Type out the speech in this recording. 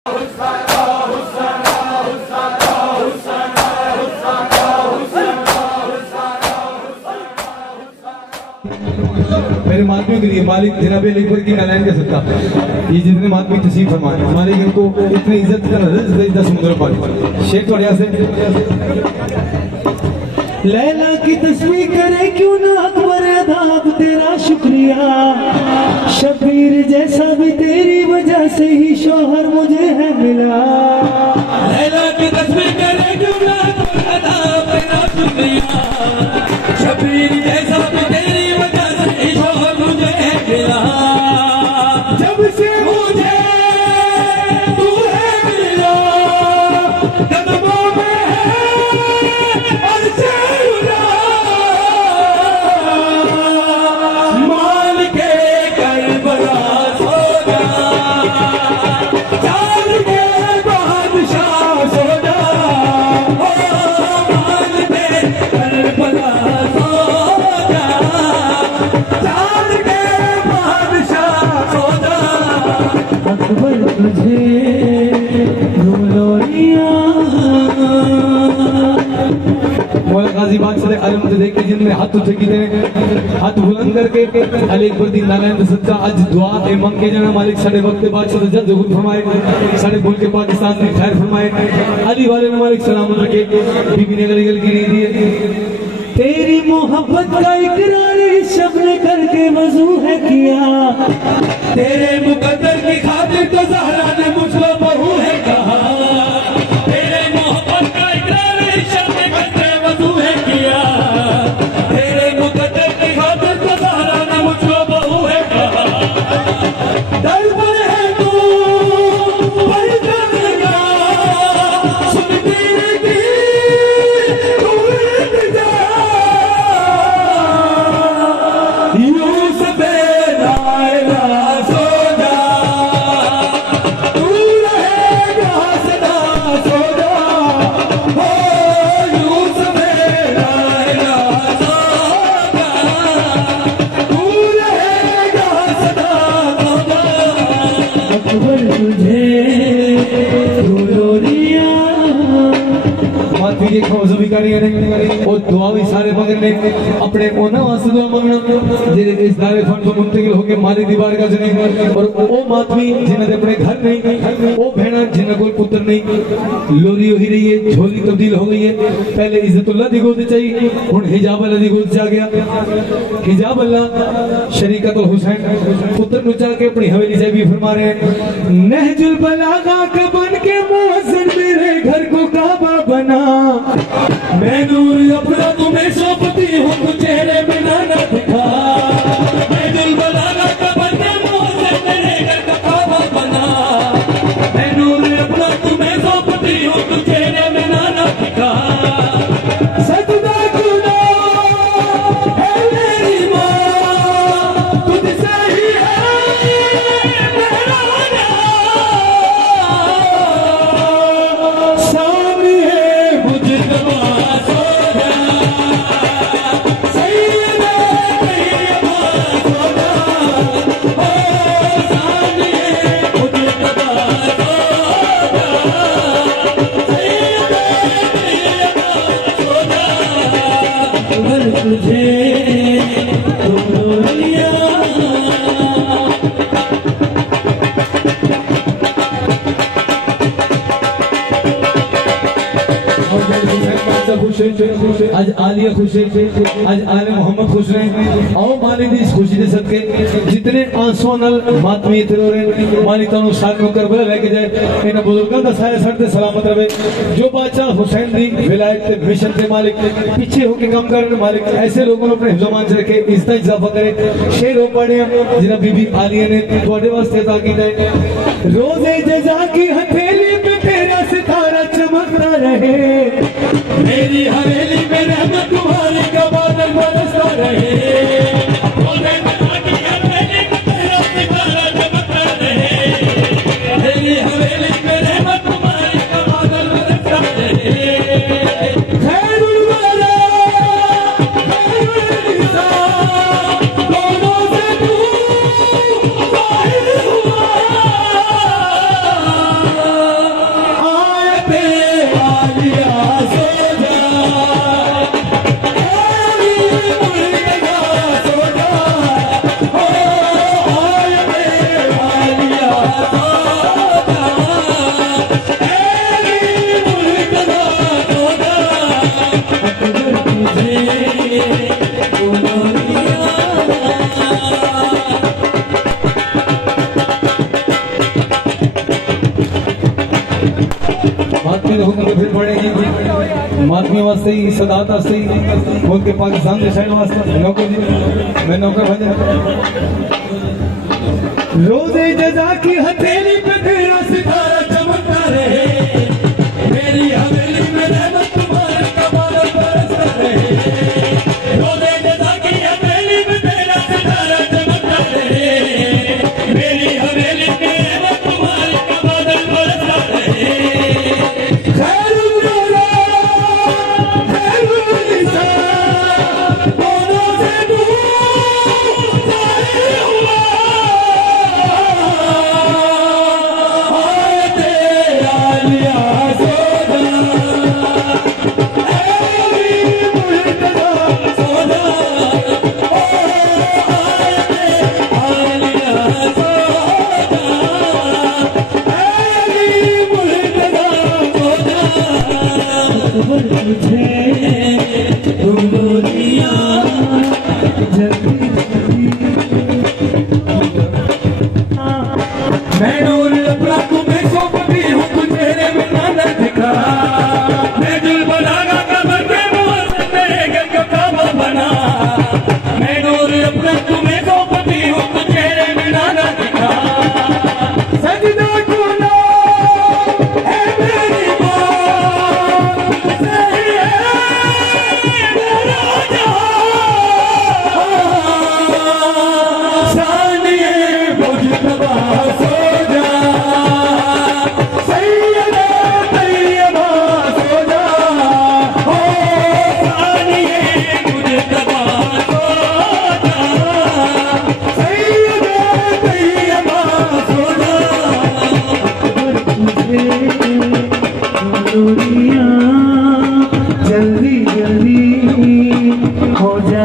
मेरे मातमियों के लिए मालिक जनाब अकबर की नालायन कर सकता। ये जितने मातमी तस्वीर फरमाए मालिक इनको इतनी इज्जत का नजर समुद्र पानी शेख थोड़ा से लैला की तस्वीर करे क्यों ना अकबर अदाब तेरा शुक्रिया। शबीर जैसा भी तेरी वजह से ही शोहर मुझे है मिला। लैला की तस्वीर करे क्यों ना अकबर अदाब तेरा शुक्रिया। शबीर जैसा भी तेरी वजह से ही शोहर मुझे है मिला। जब से मुझे तू है मिला कदमों में है और जिनमें हाथ उठे की हाथ बुलंद करके अली अकबर दी नारायण सदका आज दुआ ए मंग के जना मालिक साडे वक्त बाद से जद हुकुम फरमाए साडे मुल्क के पाकिस्तान में खैर फरमाए अली वाले ने मालिक सलामत रखे बीबी ने गली गली की दी तेरी मोहब्बत का इकरार इस शब ने करके वजू है किया। तेरे मुकद्दर की खातिर तो ज़हरा ने मुझको बहू है कहा। तेरे मोहब्बत का इकरार इस शब ने करके वजू है किया। तेरे मुकद्दर की खातिर तो ज़हरा ने मुझको बहू है कहा। दर पर है तू पर करना सुनती रहती तू इंतजार। यूसुफ नायरा सो जा तू रहेगा सदा सो जा। हो यूसुफ नायरा सो जा तू रहेगा सदा सो जा। अकबर तुझे मातवी खौज भी करी और दुआ भी सारे मगरने अपने ओना वास्ते दुआ मांगना जेरे इस दारे फंड तो मुंतकिल होके मालिक दी बारगाह च नहीं और ओ मातवी जिन्हां दे अपने घर नहीं ओ भेणा जिन्हां कोई पुत्र नहीं लोरी हो ही रही है झोली तब्दील हो गई है। पहले इज्जतुल्लाह दी गोद चाहिए हुन हिजाब अल्लाह दी गोद जा गया। हिजाब अल्लाह शरीकतुल हुसैन पुत्र नु जाके अपनी हवेली से भी फरमा रहे हैं नहजुल बलागा का बन के मुअज्जिन मेरे घर को काबा बना। मैं नूर अपना तुम्हें सौंपती हूँ तू चेहरे में ना दिखा। मैं दिल बनाना का बने मुझसे मेरे घर का काबा बना। मैं नूर अपना तुम्हें सौंपती हूँ तू चेहरे में ना दिखा। सजदा खुदा है मेरी माँ तुझसे ही है मेरा सामने मुझे आज आलिया खुश है आज आले मोहम्मद खुश रहे आओ मालिक दी इस खुशी दे सदके जितने आंसुओं नाल मातमी इथे रो रहे मालिक तानु साथ में करबला लेके जाए इन बुजुर्गों का सारे सर ते सलामत रहे। जो बादशाह हुसैन दी विलायत ते मिशन ते मालिक पीछे होके काम करने मालिक ऐसे लोगों ने अपने हिफ्ज़-ओ-मान से रखे इज्जत इजाफा करे। शेर हो पड़े जिन्हें बीबी आलिया ने ਤੁਹਾਡੇ वास्ते ताकीद है रोज़े जज़ा की हथेली पे तेरा सितारा चमकता रहे। मेरी हवेली में रहमत तुम्हारी का बादल बरसता रहे। रोज़े जज़ा की हथेली पे तेरा सितारा चमकता रहे। मेरी हवेली में रहमत तुम्हारी का बादल बरसता रहे। खैरुल वरा खैरुल इंसान दोनों से तू वाहिद हुआ। मातमी के हुक्म फिर पड़ेगी मातमी वास्ते ही सदात वास्ते ही उनके पाकिस्तान के साइड वास्ते नौकर जी मैं नौकर भजन रोजे जजा की हथेली पे तेरा सितारा चमकता रहे मेरी हवेली में रहमत तुम्हारे कमाल बरसता रहे रोजे जजा की हथेली पे तेरा सितारा चमकता रहे मेरी हवेली में रहमत तुम्हारे कमाल बरसता रहे खैरुल वरा खैरुल निसा दोनों से दूर जाए हुआ जल्दी जल्दी हो जा